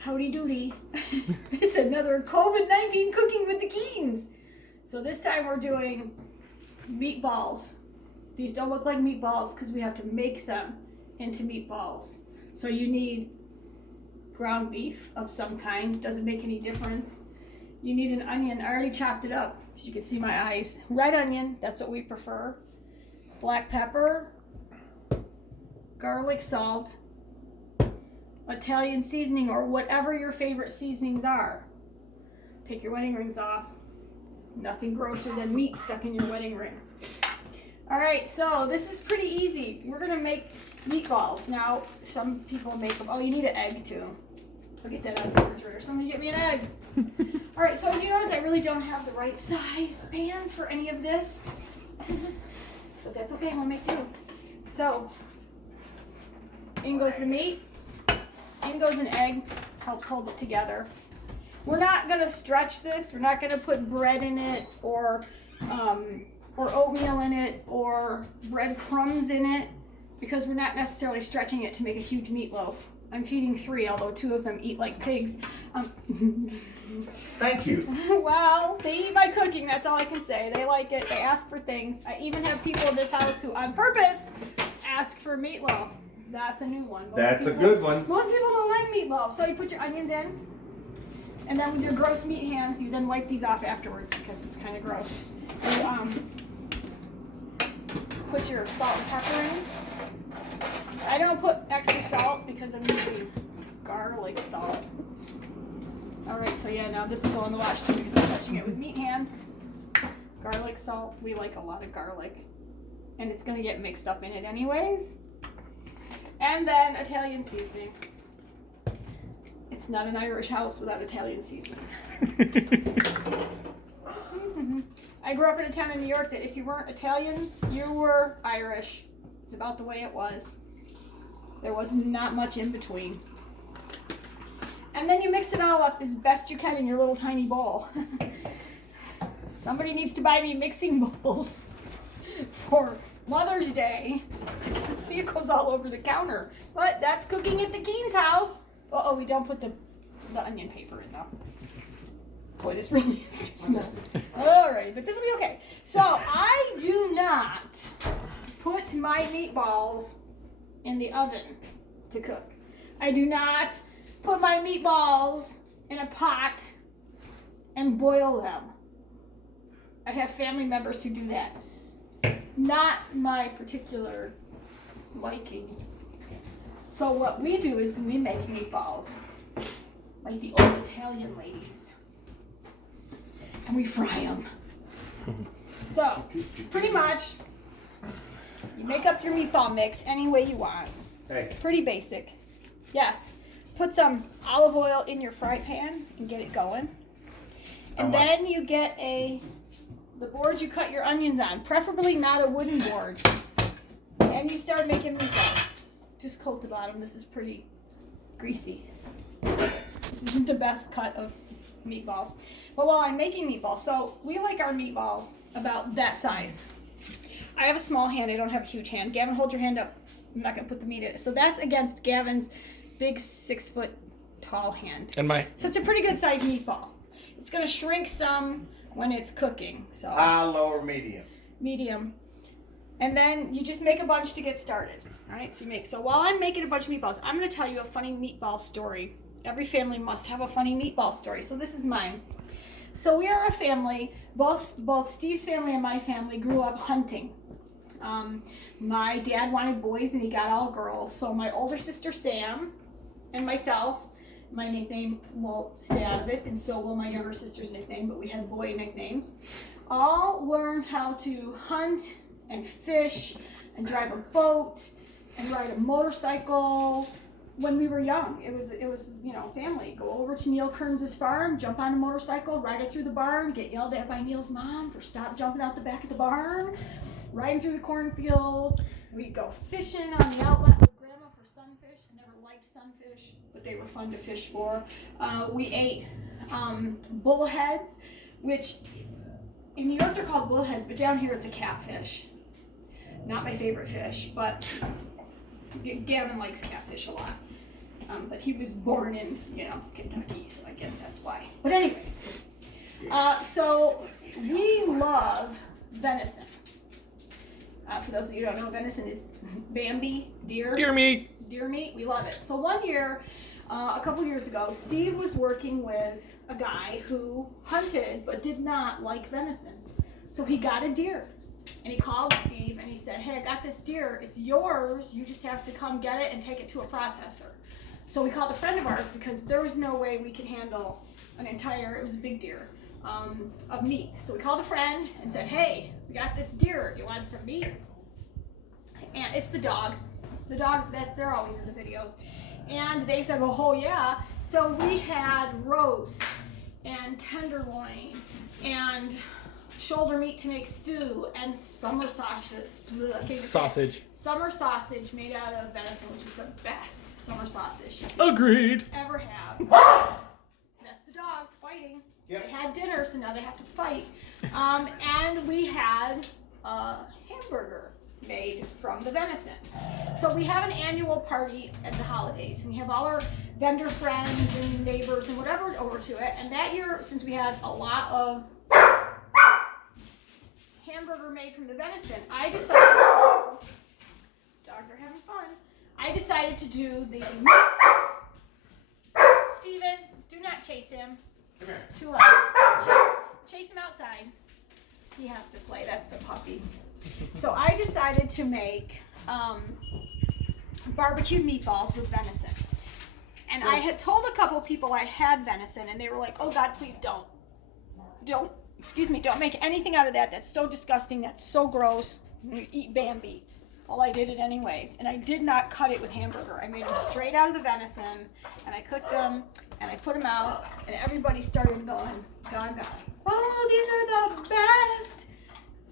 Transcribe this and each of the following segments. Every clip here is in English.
Howdy doody. It's another COVID-19 cooking with the Keens. So this time we're doing meatballs. These don't look like meatballs because we have to make them into meatballs. So you need ground beef of some kind. Doesn't make any difference. You need an onion. I already chopped it up so you can see my eyes. Red onion, that's what we prefer. Black pepper, garlic salt, Italian seasoning, or whatever your favorite seasonings are. Take your wedding rings off. Nothing grosser than meat stuck in your wedding ring. Alright, so this is pretty easy. We're going to make meatballs. Now, some people make them. Oh, you need an egg too. I'll get that out of the refrigerator. Somebody get me an egg. Alright, so you notice I really don't have the right size pans for any of this. But that's okay, we'll make do. So, in goes the meat. In goes an egg, helps hold it together. We're not going to stretch this. We're not going to put bread in it or oatmeal in it or breadcrumbs in it because we're not necessarily stretching it to make a huge meatloaf. I'm feeding 3, although 2 of them eat like pigs. Thank you. Well, they eat by cooking, that's all I can say. They like it. They ask for things. I even have people in this house who, on purpose, ask for meatloaf. That's a new one. That's a good one. Most people don't like meatloaf. So you put your onions in, and then with your gross meat hands, you then wipe these off afterwards because it's kind of gross. And, put your salt and pepper in. I don't put extra salt because I'm using garlic salt. Alright, so yeah, now this will go in the wash too because I'm touching it with meat hands. Garlic salt. We like a lot of garlic. And it's going to get mixed up in it anyways. And then Italian seasoning. It's not an Irish house without Italian seasoning. I grew up in a town in New York that if you weren't Italian, you were Irish. It's about the way it was. There was not much in between. And then you mix it all up as best you can in your little tiny bowl. Somebody needs to buy me mixing bowls for Mother's Day. See, it goes all over the counter. But that's cooking at the Keen's house. Uh-oh, we don't put the onion paper in though. Boy, this really is too small. Alrighty, but this will be okay. So I do not put my meatballs in the oven to cook. I do not put my meatballs in a pot and boil them. I have family members who do that. Not my particular liking. So what we do is we make meatballs like the old Italian ladies. And we fry them. So, pretty much, you make up your meatball mix any way you want. Hey. Pretty basic. Yes. Put some olive oil in your fry pan and get it going. And then you get the board you cut your onions on, preferably not a wooden board. And you start making meatballs. Just coat the bottom. This is pretty greasy. This isn't the best cut of meatballs. But while I'm making meatballs, so we like our meatballs about that size. I have a small hand. I don't have a huge hand. Gavin, hold your hand up. I'm not going to put the meat in it. So that's against Gavin's big 6-foot tall hand. So it's a pretty good sized meatball. It's going to shrink some when it's cooking. So Low or medium? Medium. And then you just make a bunch to get started. All right, so while I'm making a bunch of meatballs, I'm going to tell you a funny meatball story. Every family must have a funny meatball story. So this is mine. So we are a family, both Steve's family and my family grew up hunting. My dad wanted boys and he got all girls. So my older sister Sam and myself, my nickname will stay out of it, and so will my younger sister's nickname, but we had boy nicknames, all learned how to hunt and fish and drive a boat and ride a motorcycle when we were young. It was family. Go over to Neil Kearns' farm, jump on a motorcycle, ride it through the barn, get yelled at by Neil's mom for stop jumping out the back of the barn, riding through the cornfields. We'd go fishing on the outlet with Grandma for sunfish. I never liked sunfish, but they were fun to fish for. We ate bullheads, which in New York they're called bullheads, but down here it's a catfish. Not my favorite fish, but Gavin likes catfish a lot. But he was born in, Kentucky, so I guess that's why. But anyways, so we love venison. For those of you who don't know, venison is Bambi, deer. Deer meat. Deer meat, we love it. So one year, a couple years ago, Steve was working with a guy who hunted but did not like venison. So he got a deer. And he called Steve and he said, hey, I got this deer. It's yours. You just have to come get it and take it to a processor. So we called a friend of ours because there was no way we could handle it was a big deer, of meat. So we called a friend and said, hey, we got this deer. Do you want some meat? And it's the dogs. The dogs, they're always in the videos. And they said, well, oh yeah. So we had roast and tenderloin and shoulder meat to make stew and summer sausage. Summer sausage made out of venison, which is the best summer sausage you could Agreed. ever have. That's the dogs fighting. Yep. They had dinner, so now they have to fight. And we had a hamburger made from the venison. So we have an annual party at the holidays, and we have all our vendor friends and neighbors and whatever over to it. And that year, since we had a lot of hamburger made from the venison, I decided, dogs are having fun, I decided to do the, Steven, do not chase him. Come here. It's too loud. Chase him outside. He has to play, that's the puppy. So I decided to make barbecued meatballs with venison. And I had told a couple people I had venison, and they were like, oh God, please don't make anything out of that. That's so disgusting. That's so gross. You eat Bambi. Well, I did it anyways. And I did not cut it with hamburger. I made them straight out of the venison, and I cooked them, and I put them out, and everybody started going, gaga. Oh, these are the best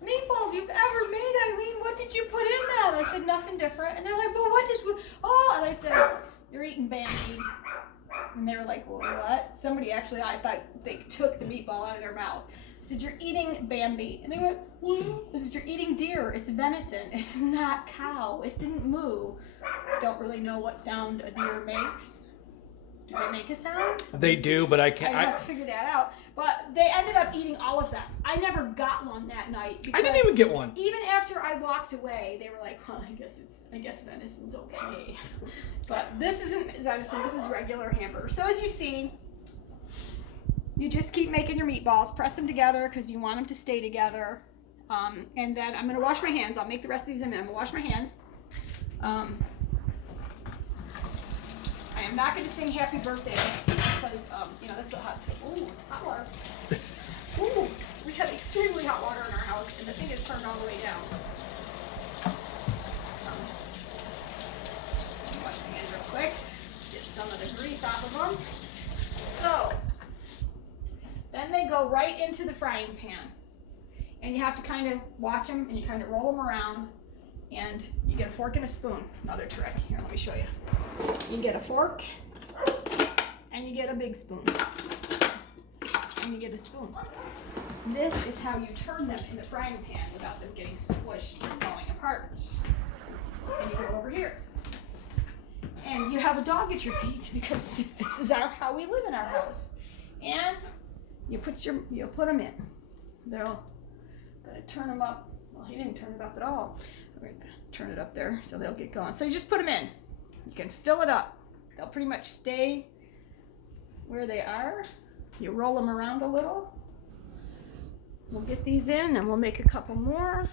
meatballs you've ever made, Eileen. What did you put in that? I said, nothing different. And they're like, but what did we, and I said, you're eating Bambi. And they were like, well, what? Somebody actually, I thought they took the meatball out of their mouth. I said, you're eating Bambi. And they went, what? I said, you're eating deer. It's venison. It's not cow. It didn't moo. Don't really know what sound a deer makes. Do they make a sound? They do, but I can't. I have to figure that out. But they ended up eating all of them. I never got one that night. I didn't even get one. Even after I walked away, they were like, well, I guess venison's okay. But this isn't venison, this is regular hamburger. So as you see, you just keep making your meatballs, press them together because you want them to stay together. And then I'm gonna wash my hands. I'll make the rest of these in a minute. I'm gonna wash my hands. I am not gonna sing happy birthday because, that's what hot water. Ooh, we have extremely hot water in our house and the thing is turned all the way down. Wash my hands real quick. Get some of the grease off of them. So, then they go right into the frying pan. And you have to kind of watch them and you kind of roll them around. And you get a fork and a spoon. Another trick. Here, let me show you. You get a fork and you get a big spoon. And you get a spoon. This is how you turn them in the frying pan without them getting squished and falling apart. And you go over here. And you have a dog at your feet because this is how we live in our house. And you put them in. They'll gonna turn them up. Well, he didn't turn it up at all. We're gonna turn it up there so they'll get going. So you just put them in. You can fill it up. They'll pretty much stay where they are. You roll them around a little. We'll get these in and we'll make a couple more.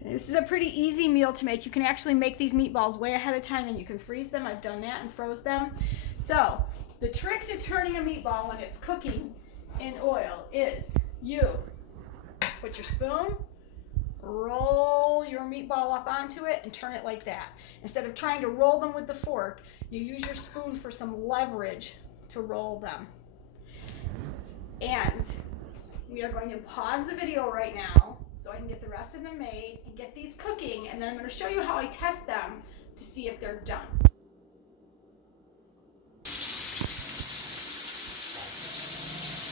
Okay, this is a pretty easy meal to make. You can actually make these meatballs way ahead of time and you can freeze them. I've done that and froze them. So the trick to turning a meatball when it's cooking in oil is you put your spoon, roll your meatball up onto it and turn it like that. Instead of trying to roll them with the fork, you use your spoon for some leverage to roll them. And we are going to pause the video right now so I can get the rest of them made and get these cooking, and then I'm going to show you how I test them to see if they're done.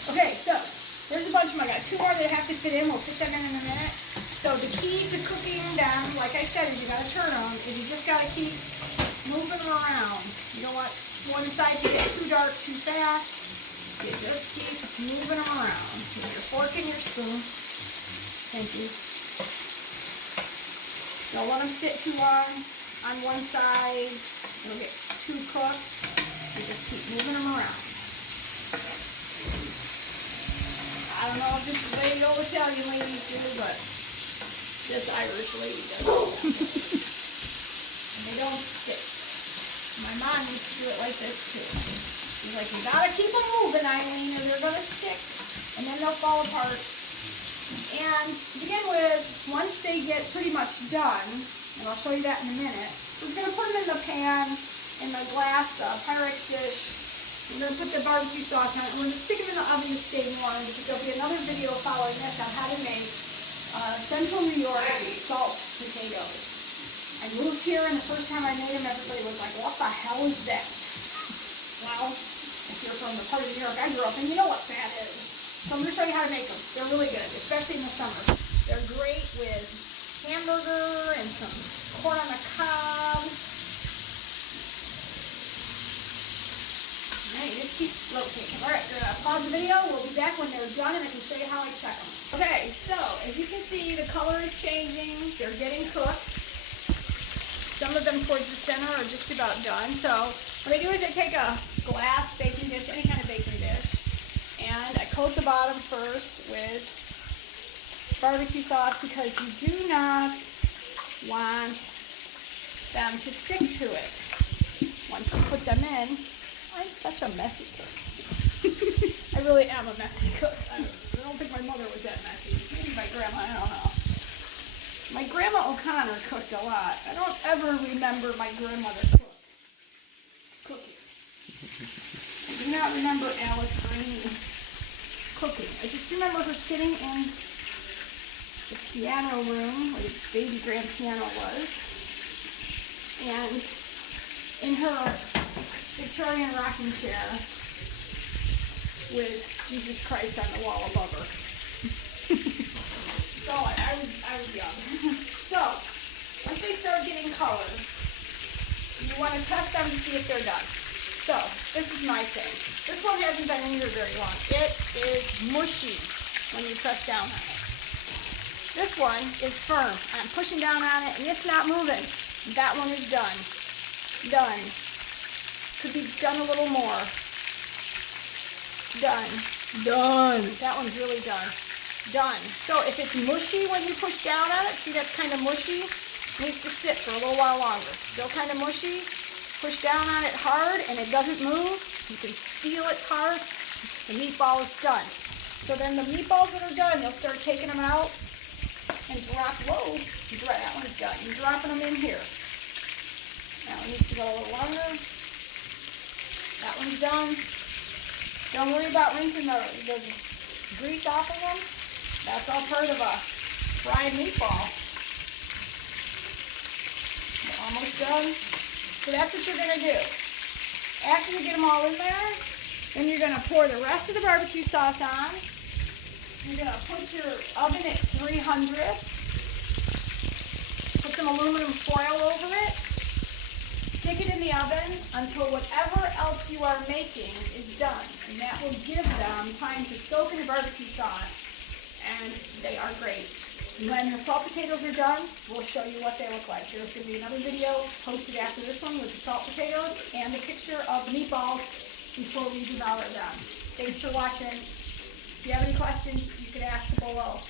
Okay, so there's a bunch of them. I got two more that have to fit in. We'll put them in a minute. So the key to cooking them, like I said, is you got to turn them, is you just got to keep moving them around. You don't want one side to get too dark too fast. You just keep moving them around with your fork and your spoon. Thank you. Don't let them sit too long on one side. They'll get too cooked. You just keep moving them around. I don't know if this lady old Italian ladies do, but this Irish lady does. And they don't stick. My mom used to do it like this too. She's like, you gotta keep them moving, Eileen, or they're gonna stick, and then they'll fall apart. And to begin with, once they get pretty much done, and I'll show you that in a minute, we're gonna put them in the pan, in the glass Pyrex dish. We're gonna put the barbecue sauce on it. We're gonna stick them in the oven to stay warm, because there'll be another video following this on how to make Central New York salt potatoes. I moved here, and the first time I made them, everybody was like, what the hell is that? Well, if you're from the part of New York I grew up in, you know what that is. So I'm going to show you how to make them. They're really good, especially in the summer. They're great with hamburger and some corn on the cob. Alright, you just keep rotating. Alright, we're going to pause the video. We'll be back when they're done, and I can show you how I check them. Okay, so as you can see, the color is changing. They're getting cooked. Some of them towards the center are just about done. So what I do is I take a glass baking dish, any kind of baking dish, and I coat the bottom first with barbecue sauce, because you do not want them to stick to it. Once you put them in, I'm such a messy cook. I really am a messy cook. I don't think my mother was that messy. Maybe my grandma, I don't know. My grandma O'Connor cooked a lot. I don't ever remember my grandmother cooking. I do not remember Alice Green cooking. I just remember her sitting in the piano room, where the baby grand piano was, and in her Victorian rocking chair with Jesus Christ on the wall above her. So I was young. So once they start getting color, you want to test them to see if they're done. So this is my thing. This one hasn't been in here very long. It is mushy when you press down on it. This one is firm. I'm pushing down on it and it's not moving. That one is done. Done. Could be done a little more. Done. Done. That one's really done. Done. So if it's mushy when you push down on it, see that's kind of mushy, needs to sit for a little while longer. Still kind of mushy, push down on it hard and it doesn't move, you can feel it's hard, the meatball is done. So then the meatballs that are done, you'll start taking them out and drop, whoa, that one's done. You're dropping them in here. That one needs to go a little longer. That one's done. Don't worry about rinsing the grease off of them. That's all part of a fried meatball. Almost done. So that's what you're going to do. After you get them all in there, then you're going to pour the rest of the barbecue sauce on. You're going to put your oven at 300. Put some aluminum foil over it. Stick it in the oven until whatever else you are making is done. And that will give them time to soak in the barbecue sauce. And they are great. When the salt potatoes are done, we'll show you what they look like. There's going to be another video posted after this one with the salt potatoes and a picture of the meatballs before we devour them. Thanks for watching. If you have any questions, you can ask below.